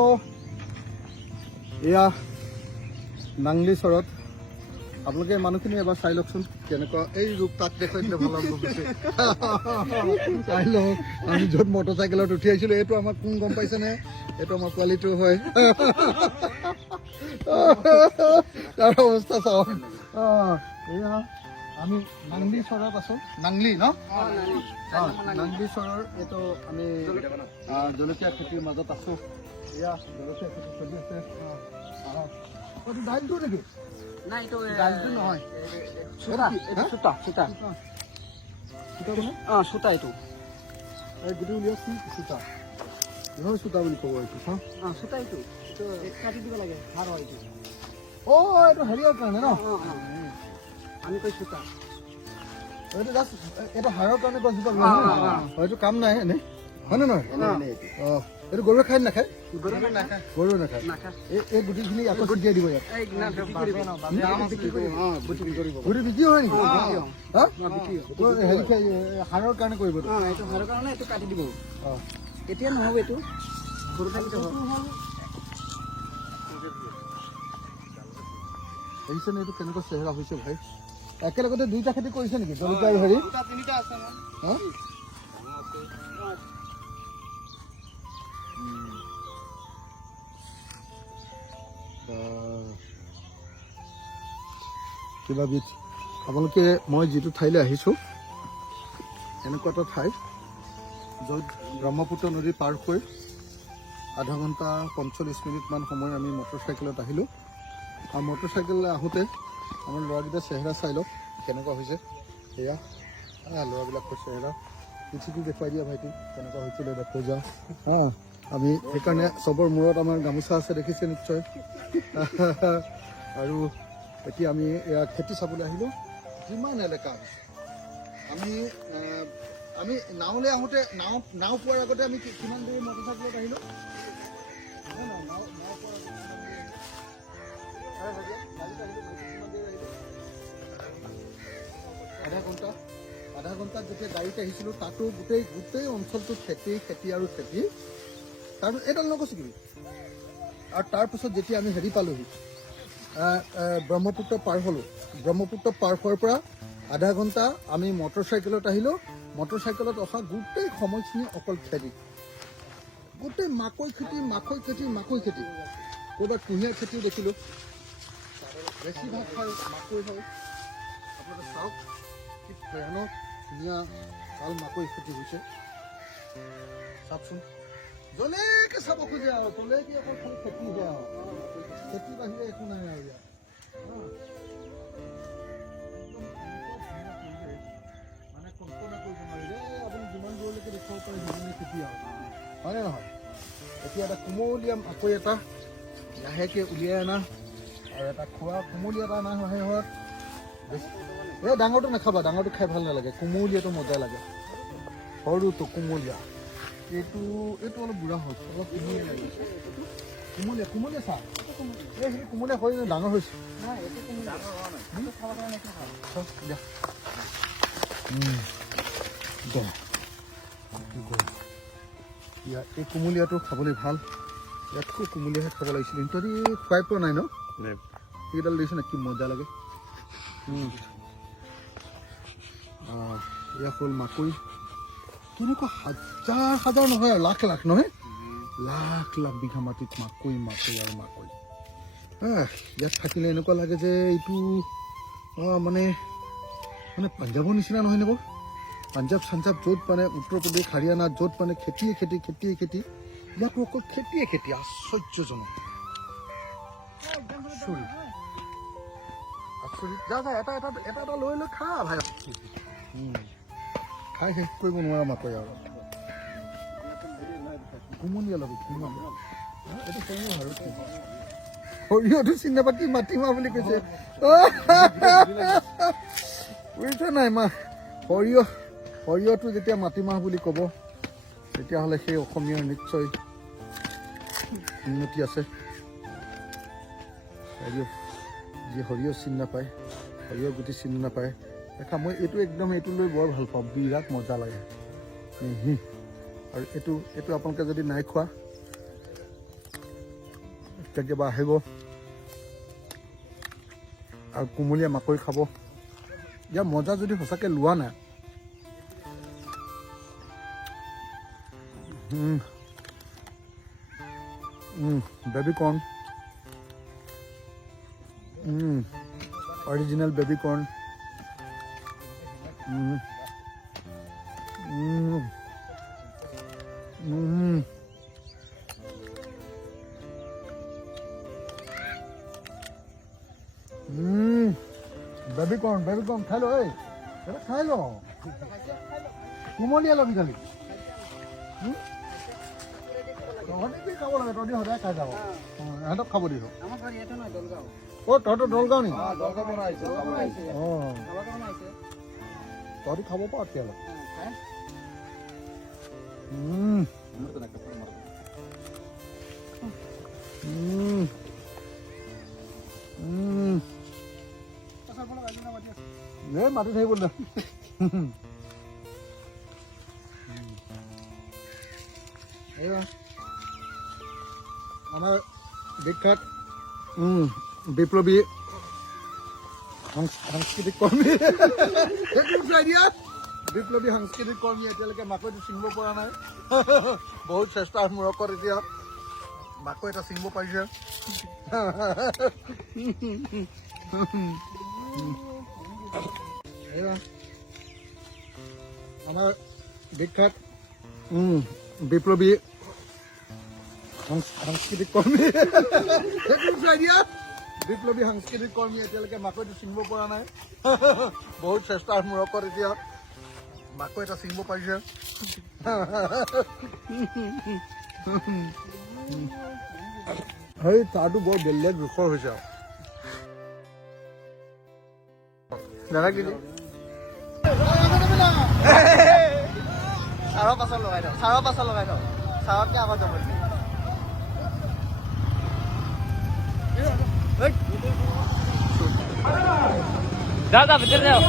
আছো এয়া নাংলি চৰত আপোনালোকে মানুহখিনি এবাৰ চাই লওকচোন কেনেকুৱা এই ৰূপ তাক দেখুৱাই দিলে ভাল হ'ব বেছি চাই লওক আমি য'ত মটৰচাইকেলত উঠি আহিছিলোঁ এইটো আমাৰ কোন গম পাইছেনে এইটো আমাৰ পোৱালিটো হয় তাৰ অৱস্থা চাওক এয়া আমি নাংলি চৰত আছো নাংলি ন নাংলি চৰৰ এইটো আমি জলকীয়া খেতিৰ মাজত আছো এয়া জলকীয়া খেতি চলি আছে এইটো দাইলটো নেকি নাই এইটো দাইলটো নহয় সূতা সূতা সূতা সূতা মানে সূতা এইটো এই গুটি উলিয়াই কি সূতা কিহৰ সূতা বুলি ক'ব এইটো সূতা এইটো কাটি দিব লাগে সাৰ হয় এইটো এইটো হেৰিয়ৰ কাৰণে ন আমি কৈ সূতা এইটো জাষ্ট এইটো সাৰৰ কাৰণে গছজোপা এইটো কাম নাই এনে হয় নে নহয় এইটো গৰুৱে খাই নাখায় গৰুৱে নাখায় এই গুটিখিনি আকৌ ছটিয়াই দিব ইয়াত গুটি বিক্ৰী হয় নেকি হেৰি সাৰৰ কাৰণে কৰিব এইটো সাৰৰ কাৰণে এইটো কাটি দিব এতিয়া নহ'ব এইটো সৰু থাকোঁতে হ'ব দেখিছেনে এইটো কেনেকুৱা চেহেৰা হৈছে ভাই একেলগতে দুইটা খেতি কৰিছে নেকি জলকীয়া আৰু হেৰি কিবা বিধ আপোনালোকে মই যিটো ঠাইলৈ আহিছোঁ এনেকুৱা এটা ঠাই য'ত ব্ৰহ্মপুত্ৰ নদী পাৰ হৈ আধা ঘণ্টা 45 মিনিটমান সময় আমি মটৰচাইকেলত আহিলোঁ আৰু মটৰচাইকেললৈ আহোঁতে আমাৰ ল'ৰাকেইটা চেহেৰা চাই লওক কেনেকুৱা হৈছে সেয়া ল'ৰাবিলাকৰ চেহেৰা পিঠিটো দেখুৱাই দিয়া ভাইটি কেনেকুৱা হৈছিলে দেখুৱাই যা আমি সেইকাৰণে চবৰ মূৰত আমাৰ গামোচা আছে দেখিছে নিশ্চয় আৰু এতিয়া আমি এয়া খেতি চাবলৈ আহিলোঁ যিমান এলেকা আমি আমি নাওলৈ আহোঁতে নাও পোৱাৰ আগতে আমি কিমান দেৰি মটৰচাইকেলত আহিলোঁ আধা ঘণ্টাত যেতিয়া গাড়ীত আহিছিলোঁ তাতো গোটেই অঞ্চলটো খেতি আৰু খেতি তাৰপিছত এইডাল নগৈছে কিবি আৰু তাৰপিছত যেতিয়া আমি হেৰি পালোহি ব্ৰহ্মপুত্ৰ পাৰ হ'লোঁ ব্ৰহ্মপুত্ৰ পাৰ হোৱাৰ পৰা আধা ঘণ্টা আমি মটৰচাইকেলত আহিলোঁ মটৰচাইকেলত অহা গোটেই সময়খিনি অকল খেতি গোটেই মাকৈ খেতি ক'ৰবাত কুঁহিয়াৰ খেতিও দেখিলোঁ বেছিভাগ হয় মাকৈ হয় আপোনালোকে চাওক কি ভয়ানক ধুনীয়া ভাল মাকৈ খেতি হৈছে চাওকচোন জলেকে চাব খোজে আৰু জলেকে অকল খালি খেতিহে আৰু খেতি বাহিৰে একো নাই আৰু ইয়াত মানে কল্পনা কৰিব নোৱাৰিলে আপুনি যিমান দূৰলৈকে দেখুৱাব পাৰে সিমানেই খেতি আৰু হয়নে নহয় এতিয়া এটা কোমলীয়া মাকৈ এটা লাহেকৈ উলিয়াই অনা আৰু এটা খোৱা কোমলীয়া এটা অনা হয় হয় এই ডাঙৰটো নাখাবা ডাঙৰটো খাই ভাল নালাগে কোমলীয়াটো মজা লাগে সৰুটো কোমলীয়া এইটো অলপ বুঢ়া হৈছে অলপ কোমলীয়া লাগে কোমলীয়া চাহ এই সেইটো কোমলীয়া হৈ ডাঙৰ হৈছে এই কোমলীয়াটো খাবলৈ ভাল ইয়াত খুব কোমলীয়াহে খাব লাগিছিল কিন্তু খুৱাই পোৱা নাই ন এইডাল দিছে নে কি মজা লাগে এয়া হ'ল মাকৈ কেনেকুৱা হাজাৰ নহয় আৰু লাখ নহয় লাখ বিঘা মাটিত মাকৈ ইয়াত থাকিলে এনেকুৱা লাগে যে এইটো মানে পাঞ্জাৱৰ নিচিনা নহয় নে বাৰু পাঞ্জাৱ চাঞ্জাৱ য'ত মানে উত্তৰ প্ৰদেশ হাৰিয়ানা য'ত মানে খেতিয়ে খেতি ইয়াতো অকল খেতিয়ে খেতি আশ্চৰ্যজনক যা এটা লৈ খা ভাই খাই শেষ কৰিব নোৱাৰা মাকৈ আৰু কোমলীয়া ল'বি এইটো সৰিয়হটো চিনি নাপায় কি মাটিমাহ বুলি কৈছে বুজিছে নাই মা সৰিয়হটো যেতিয়া মাটিমাহ বুলি ক'ব তেতিয়াহ'লে সেই অসমীয়াৰ নিশ্চয় উন্নতি আছে সৰিয়হ চিনি নাপায় সৰিয়হ গুটি চিনি নাপায় দেখা মই এইটো লৈ বৰ ভাল পাওঁ বিৰাট মজা লাগে আৰু এইটো আপোনালোকে যদি নাই খোৱা কেতিয়াবা আহিব আৰু কুমলীয়া মাকৈ খাব। ইয়াৰ মজা যদি সঁচাকৈ লোৱা নাই, বেবী কৰ্ণ, অৰিজিনেল বেবী কৰ্ণ, বেবী কৰ্ণ খাই ল, খাই ল, কুমলীয়া লবি খালি। তহঁতে খাব লাগে, তহঁতি সদায় খাই যাব। ইহঁতক খাব দিছ। আমাৰ ঘৰ ইয়াতে নহয়, দলগাঁও। অ' তহঁতৰ দলগাঁও নেকি? দলগাঁও পৰা আহিছে। অঁ তহঁতি খাব পাৰ তেতিয়াহ'লে। খাই মাতি থাকিব দে। আমাৰ বিখ্যাত বিপ্লৱী সাংস্কৃতিক কৰ্মী, বিপ্লৱী সাংস্কৃতিক কৰ্মী এতিয়ালৈকে মাকৈটো ছিঙিব পৰা নাই। বহুত চেষ্টাৰ মূৰকত এতিয়া মাকৈ এটা ছিঙিব পাৰিছে। আমাৰ বিখ্যাত বিপ্লৱী সাংস্কৃতিক কৰ্মী, বিপ্লৱী সাংস্কৃতিক কৰ্মী এতিয়ালৈকে মাকৈটো ছিঙিব পৰা নাই। বহুত চেষ্টাৰ মূৰকত এতিয়া মাকৈ এটা ছিঙিব পাৰিছে। সেই তাৰটো বৰ বেলেগ ৰূপৰ হৈছে আৰু দাদা কি চাৰৰ পাছত লগাই থওঁ, চাৰৰ পাছত লগাই থওঁ, চাৰতকে আগত যাব। যাও যাও ভিতৰে যাও।